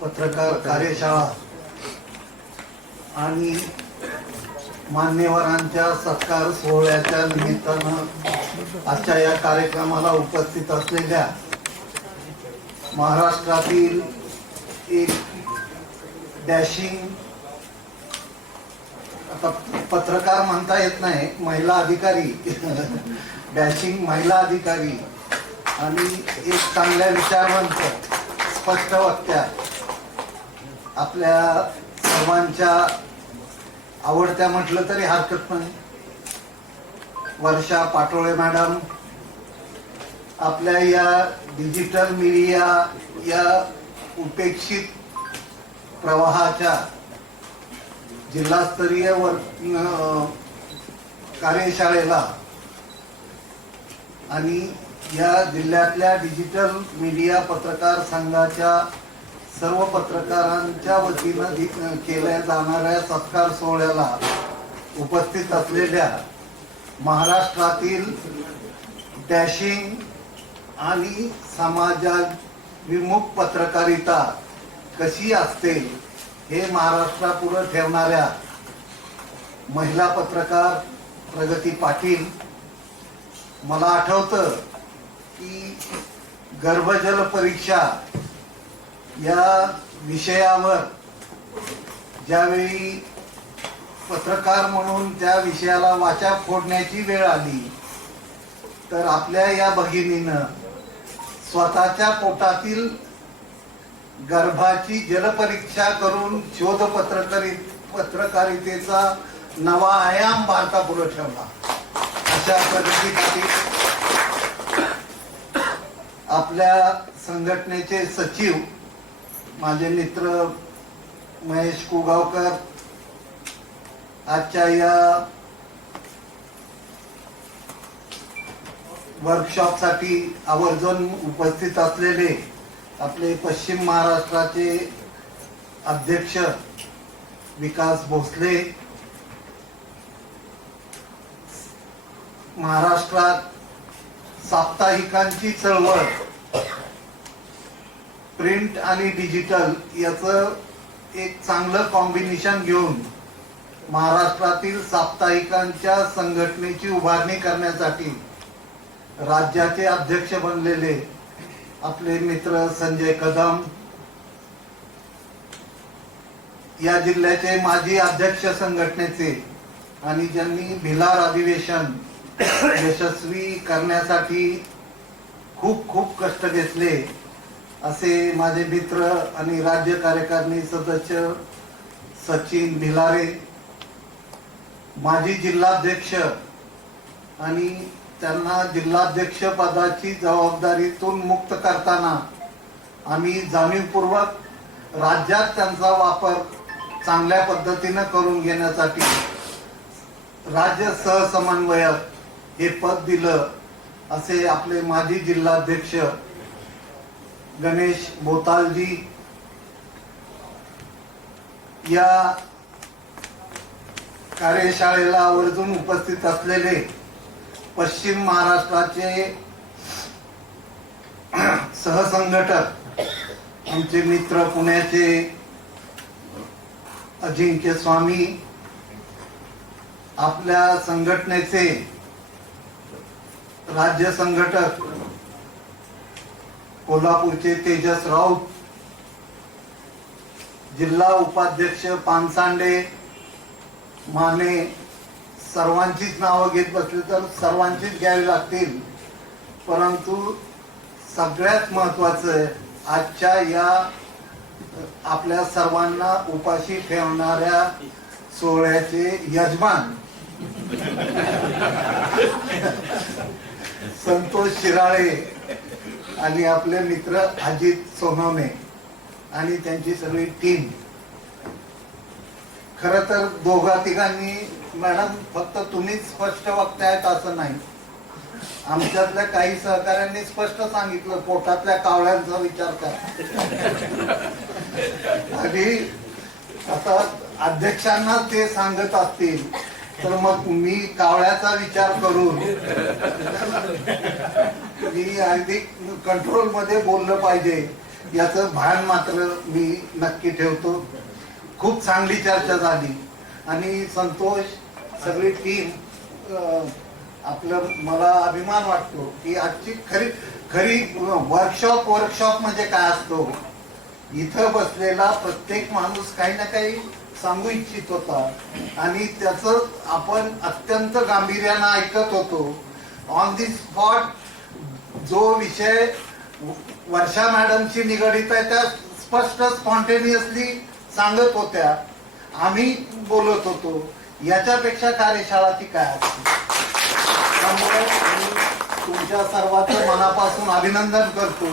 पत्रकार कार्यशाळा आणि मान्यवरांच्या सत्कार सोहळ्याच्या निमित्तानं आजच्या या कार्यक्रमाला उपस्थित असलेल्या महाराष्ट्रातील एक डॅशिंग आता पत्रकार म्हणता येत नाही महिला अधिकारी. डॅशिंग महिला अधिकारी. आणि एक चांगल्या विचारवंत स्पष्ट वक्त्या. आपल्या सर्वांच्या आवडत्या म्हटलं तरी हरकत नाही. वर्षा पाटोळे मॅडम आपल्या या डिजिटल मीडिया या उपेक्षित प्रवाहाच्या जिल्हास्तरीय वर कार्यशाळेला आणि या जिल्ह्यातल्या डिजिटल मीडिया पत्रकार संघाच्या सर्व पत्रकारांच्या वतीनं केल्या जाणाऱ्या सत्कार सोहळ्याला उपस्थित असलेल्या महाराष्ट्रातील डॅशिंग आणि समाजाविमुख पत्रकारिता कशी असते हे महाराष्ट्रापुढं ठेवणाऱ्या महिला पत्रकार प्रगती पाटील मला आठवतं की गर्भजल परीक्षा या विषयावर ज्यावेळी पत्रकार म्हणून त्या विषयाला वाचा फोडण्याची वेळ आली तर आपल्या या भगिनीनं स्वतःच्या पोटातील गर्भाची जलपरीक्षा करून शोध पत्रकारि पत्रकारितेचा नवा आयाम भारतापुढे ठेवला. अशा प्रगतीसाठी आपल्या संघटनेचे सचिव माझे मित्र महेश कुगावकर आजच्या या वर्कशॉपसाठी आवर्जून उपस्थित असलेले आपले पश्चिम महाराष्ट्राचे अध्यक्ष विकास भोसले महाराष्ट्रात साप्ताहिकांची चळवळ प्रिंट आणि डिजिटल याचं एक चांगलं कॉम्बिनेशन घेऊन महाराष्ट्रातील साप्ताहिकांच्या संघटनेची उभारणी करण्यासाठी राज्याचे अध्यक्ष बनलेले आपले मित्र संजय कदम या जिल्ह्याचे माजी अध्यक्ष संघटनेचे आणि ज्यांनी भिलार अधिवेशन यशस्वी करण्यासाठी खूप खूप कष्ट घेतले. असे माझे मित्र आणि राज्य कार्यकारिणी सदस्य सचिन भिलारे माजी जिल्हाध्यक्ष आणि त्यांना जिल्हाध्यक्ष पदाची जबाबदारीतून मुक्त करताना आम्ही जाणीवपूर्वक राज्यात त्यांचा वापर चांगल्या पद्धतीनं करून घेण्यासाठी राज्य सहसमन्वयक हे पद दिलं असे आपले माजी जिल्हाध्यक्ष गणेश बोतालजी या कार्यशाळेला आवर्जून उपस्थित असलेले पश्चिम महाराष्ट्राचे सहसंघटक आमचे मित्र पुण्याचे अजिंक्य स्वामी आपल्या संघटनेचे राज्य संघटक कोल्हापूरचे तेजस राऊत जिल्हा उपाध्यक्ष पानसांडे माने सर्वांचीच नावं घेत बसली तर सर्वांचीच घ्यावी लागतील. परंतु सगळ्यात महत्वाचं आजच्या या आपल्या सर्वांना उपाशी ठेवणाऱ्या सोहळ्याचे यजमान संतोष शिराळे आणि आपले मित्र अजित सोनवणे आणि त्यांची सगळी टीम खर तर दोघा तिघांनी मॅडम फक्त तुम्हीच स्पष्ट वक्तायत असं नाही. आमच्यातल्या काही सहकाऱ्यांनी स्पष्ट सांगितलं पोटातल्या कावळ्यांचा विचार करा. आणि आता अध्यक्षांना ते सांगत असतील तर मग मी कावळ्याचा विचार करून मी अगदी कंट्रोलमध्ये बोललं पाहिजे. याच भान मात्र मी नक्की ठेवतो. खूप चांगली चर्चा झाली. आणि संतोष सगळी टीम आपलं मला अभिमान वाटतो की आजची खरी खरी वर्कशॉप वर्कशॉप म्हणजे काय असतो? इथं बसलेला प्रत्येक माणूस काही ना काही सांगू इच्छित होता. आणि त्याच आपण अत्यंत गांभीर्यानं ऐकत होतो. ऑन दी स्पॉट जो विषय वर्षा मॅडमशी निगडित आहे त्या स्पष्ट स्पॉन्टेनियसली सांगत होत्या. आम्ही बोलत होतो. याच्यापेक्षा कार्यशाळा ती काय असते? त्यामुळे तुमच्या सर्वांचं मनापासून अभिनंदन करतो.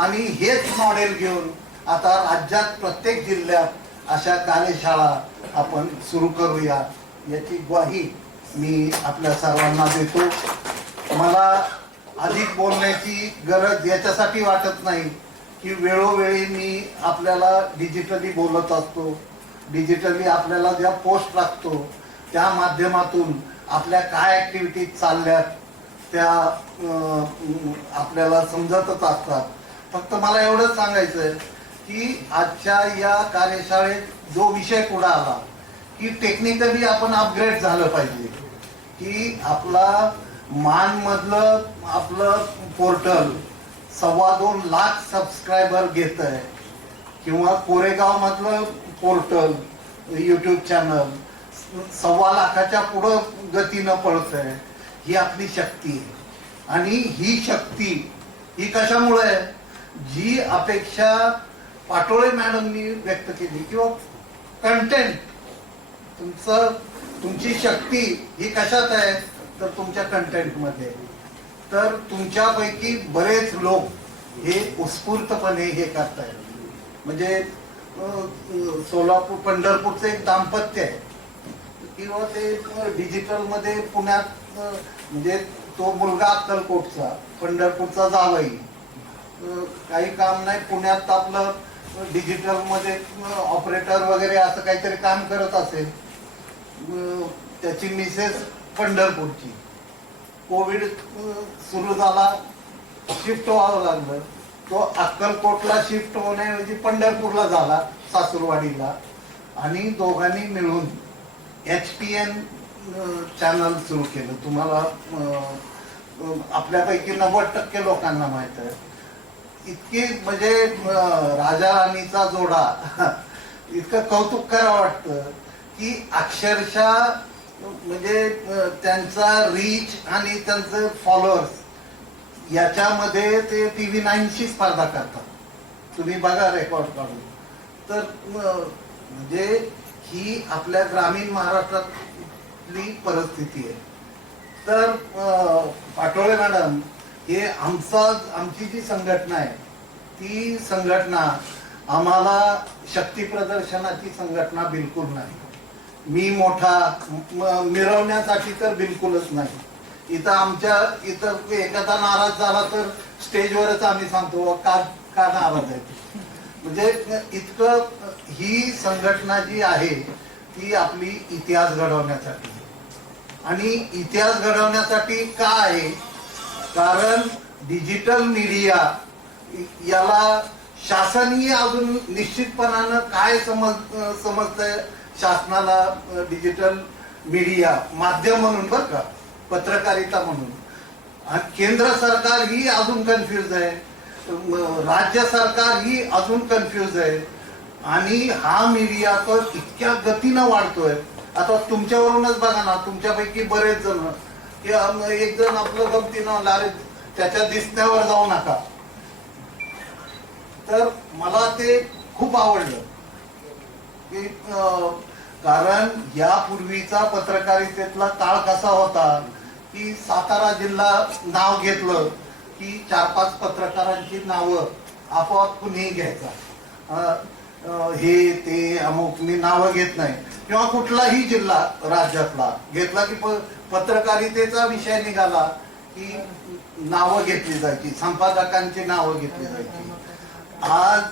आणि हेच मॉडेल घेऊन आता राज्यात प्रत्येक जिल्ह्यात अशा कार्यशाळा आपण सुरू करूया. याची ग्वाही मी आपल्या सर्वांना देतो. मला अधिक बोलण्याची गरज याच्यासाठी वाटत नाही की वेळोवेळी मी आपल्याला डिजिटली बोलत असतो. डिजिटली आपल्याला ज्या पोस्ट लागतो त्या माध्यमातून आपल्या काय ऍक्टिव्हिटीज चालल्यात त्या आपल्याला समजतच असतात. फक्त मला एवढंच सांगायचं आहे की आजच्या या कार्यशाळेत जो विषय पुढे आला की टेक्निकली आपण अपग्रेड झालं पाहिजे की आपला मान मधलं आपलं पोर्टल सव्वा दोन लाख सबस्क्रायबर घेत आहे किंवा कोरेगाव मधलं पोर्टल युट्यूब चॅनल सव्वा लाखाच्या पुढं गतीनं पळत आहे ही आपली शक्ती आहे आणि ही शक्ती ही कशामुळे आहे? जी अपेक्षा पाटोळे मॅडमनी व्यक्त केली. किंवा कंटेंट तुमचं तुमची शक्ती ही कशात आहे? तर तुमच्या कंटेंटमध्ये तर तुमच्यापैकी बरेच लोक हे उत्स्फूर्तपणे हे करतायत. म्हणजे सोलापूर पंढरपूरचं एक दाम्पत्य आहे. किंवा ते डिजिटलमध्ये पुण्यात म्हणजे तो मुलगा अक्कलकोटचा पंढरपूरचा जावई. काही काम नाही पुण्यात आपलं डिजिटलमध्ये ऑपरेटर वगैरे असं काहीतरी काम करत असेल त्याची मिसेस पंढरपूरची. कोविड सुरू झाला शिफ्ट व्हावं लागलं. तो अक्कलकोटला शिफ्ट होण्याऐवजी पंढरपूरला झाला सासूरवाडीला. आणि दोघांनी मिळून एच पी एन चॅनल सुरू केलं. तुम्हाला आपल्यापैकी नव्वद टक्के लोकांना माहीत आहे. इतकी म्हणजे राजा राणीचा जोडा इतकं कौतुक करा वाटतं की अक्षरशः म्हणजे त्यांचा रीच आणि त्यांचं फॉलोअर्स याच्यामध्ये ते टी व्ही नाईनशी स्पर्धा करतात. तुम्ही बघा रेकॉर्ड काढून. तर म्हणजे ही आपल्या ग्रामीण महाराष्ट्रातली परिस्थिती आहे. तर पाटोळे मॅडम हे आमचा आमची जी संघटना आहे ती संघटना आम्हाला शक्ती प्रदर्शनाची संघटना बिलकुल नाही. मी मोठा मिरवण्यासाठी तर बिलकुलच नाही. इथं आमच्या इथं एखादा नाराज झाला तर स्टेजवरच आम्ही सांगतो का का नाराज आहे म्हणजे इतकं ही संघटना जी आहे ती आपली इतिहास घडवण्यासाठी. आणि इतिहास घडवण्यासाठी का आहे कारण डिजिटल मीडिया याला शासनही अजून निश्चितपणानं काय समज समजतंय शासनाला डिजिटल मीडिया माध्यम म्हणून बरं का पत्रकारिता म्हणून. आणि केंद्र सरकार ही अजून कन्फ्युज आहे. राज्य सरकार ही अजून कन्फ्युज आहे. आणि हा मीडिया तर इतक्या गतीनं वाढतोय. आता तुमच्यावरूनच बघा ना तुमच्यापैकी बरेच जण की एक जण आपलं गमतीनं लारे त्याच्या दिसण्यावर जाऊ नका. तर मला ते खूप आवडलं. की अं, कारण यापूर्वीचा पत्रकारितेतला काळ कसा होता की सातारा जिल्हा नाव घेतलं की चार पाच पत्रकारांची नावं आपोआप कुणीही घ्यायचा. अं, हे ते अमुक मी नावं घेत नाही. किंवा कुठलाही जिल्हा राज्यातला घेतला की पत्रकारितेचा विषय निघाला की नावं घेतली जायची संपादकांची नावं घेतली जायची. आज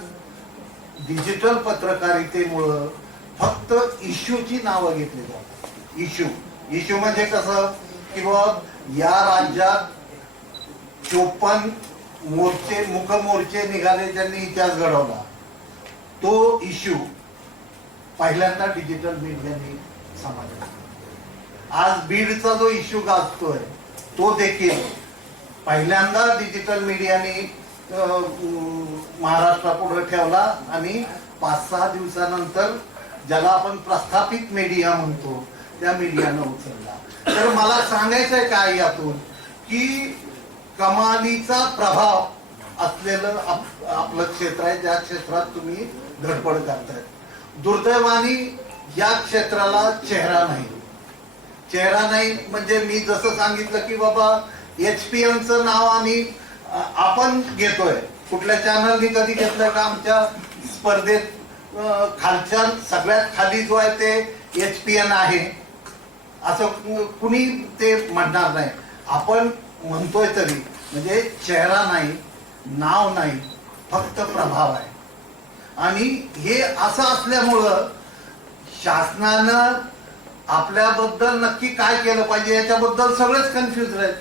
डिजिटल पत्रकारितेमुळं फक्त इश्यूची नावं घेतली जातात. इश्यू इश्यू म्हणजे कसं? की या राज्यात चोपन्न मोर्चे मुख मोर्चे निघाले ज्यांनी इतिहास घडवला. तो इश्यू पहिल्यांदा डिजिटल मीडियाने समाजात आज बीडचा जो इश्यू गाजतोय तो देखील पहिल्यांदा डिजिटल मीडियाने महाराष्ट्रापुढे ठेवला आणि पाच सहा दिवसानंतर ज्याला आपण प्रस्थापित मीडिया म्हणतो त्या मीडियानं उचलला. तर मला सांगायचंय काय यातून की कमालीचा प्रभाव असलेलं आप- आपलं क्षेत्र आहे ज्या क्षेत्रात तुम्ही धडपड करताय. दुर्दैवाने या क्षेत्राला चेहरा नाही. चेहरा नाही म्हणजे मी जसं सांगितलं की बाबा एच पी एमचं नाव आणि आपण घेतोय. कुठल्या चॅनलनी कधी घेतलं का आमच्या स्पर्धेत खालच्या सगळ्यात खाली जो आहे ते एच पी एन आहे. असं कुणी ते म्हणणार नाही. आपण म्हणतोय तरी म्हणजे चेहरा नाही. नाव नाही फक्त प्रभाव आहे. आणि हे असं असल्यामुळं शासनानं आपल्याबद्दल नक्की काय केलं पाहिजे याच्याबद्दल सगळेच कन्फ्युज आहेत